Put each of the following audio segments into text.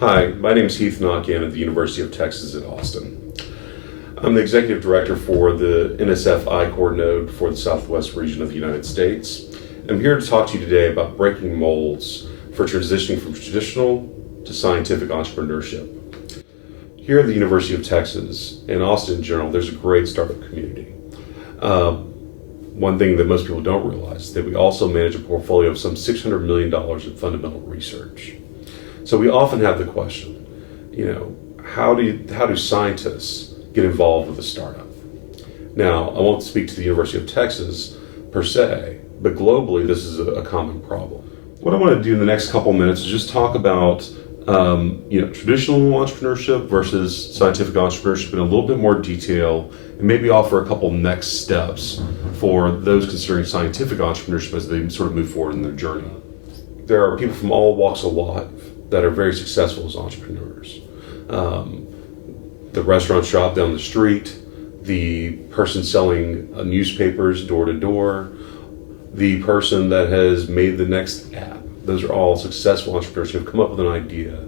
Hi, my name is Heath Naquin at the University of Texas at Austin. I'm the Executive Director for the NSF I-Core node for the Southwest region of the United States. I'm here to talk to you today about breaking molds for transitioning from traditional to scientific entrepreneurship. Here at the University of Texas, and Austin in general, there's a great startup community. One thing that most people don't realize is that we also manage a portfolio of some $600 million in fundamental research. So we often have the question, how do scientists get involved with a startup? Now, I won't speak to the University of Texas per se, but globally this is a common problem. What I want to do in the next couple minutes is just talk about traditional entrepreneurship versus scientific entrepreneurship in a little bit more detail, and maybe offer a couple next steps for those considering scientific entrepreneurship as they sort of move forward in their journey. There are people from all walks of life that are very successful as entrepreneurs. The restaurant shop down the street, the person selling newspapers door to door, the person that has made the next app. Those are all successful entrepreneurs who have come up with an idea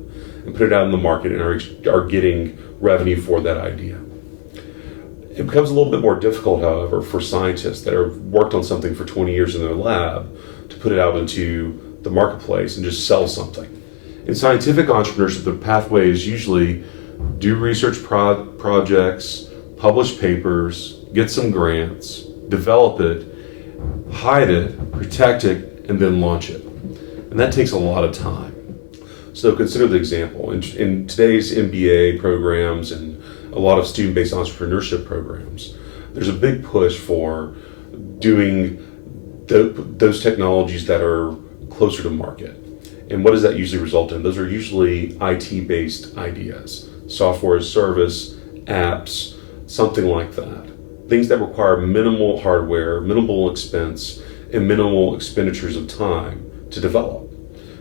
and put it out in the market and are getting revenue for that idea. It becomes a little bit more difficult, however, for scientists that have worked on something for 20 years in their lab to put it out into the marketplace and just sell something. In scientific entrepreneurship, the pathway is usually do research projects, publish papers, get some grants, develop it, hide it, protect it, and then launch it. And that takes a lot of time. So consider the example. In today's MBA programs and a lot of student-based entrepreneurship programs, there's a big push for doing those technologies that are closer to market. And what does that usually result in? Those are usually IT-based ideas, software as service, apps, something like that. Things that require minimal hardware, minimal expense, and minimal expenditures of time to develop.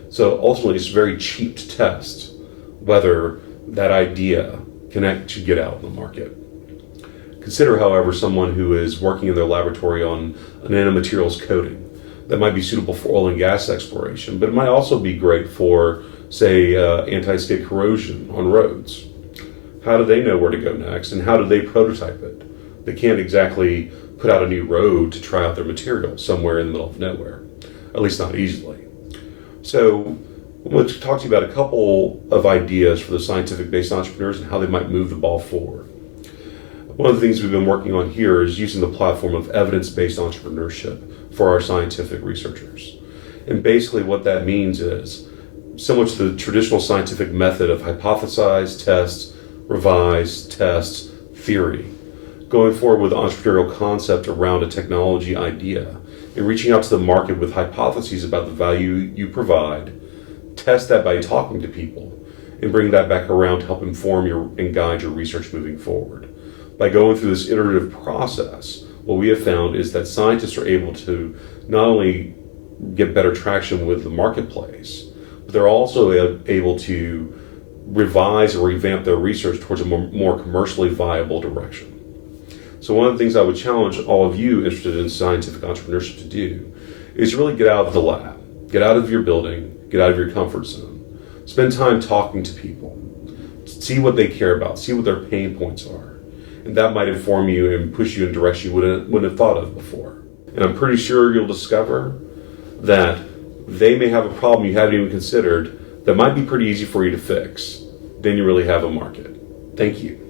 So ultimately, it's very cheap to test whether that idea can actually get out in the market. Consider, however, someone who is working in their laboratory on a nanomaterials coating that might be suitable for oil and gas exploration, but it might also be great for, say, anti-skid corrosion on roads. How do they know where to go next, and how do they prototype it? They can't exactly put out a new road to try out their material somewhere in the middle of nowhere, at least not easily. So I'm going to talk to you about a couple of ideas for the scientific-based entrepreneurs and how they might move the ball forward. One of the things we've been working on here is using the platform of evidence-based entrepreneurship for our scientific researchers. And basically what that means is, similar to the traditional scientific method of hypothesize, test, revise, test, theory, going forward with the entrepreneurial concept around a technology idea and reaching out to the market with hypotheses about the value you provide, test that by talking to people, and bring that back around to help inform and guide your research moving forward. By going through this iterative process, what we have found is that scientists are able to not only get better traction with the marketplace, but they're also able to revise or revamp their research towards a more commercially viable direction. So one of the things I would challenge all of you interested in scientific entrepreneurship to do is really get out of the lab, get out of your building, get out of your comfort zone, spend time talking to people, see what they care about, see what their pain points are. And that might inform you and push you in a direction you wouldn't have thought of before. And I'm pretty sure you'll discover that they may have a problem you haven't even considered that might be pretty easy for you to fix. Then you really have a market. Thank you.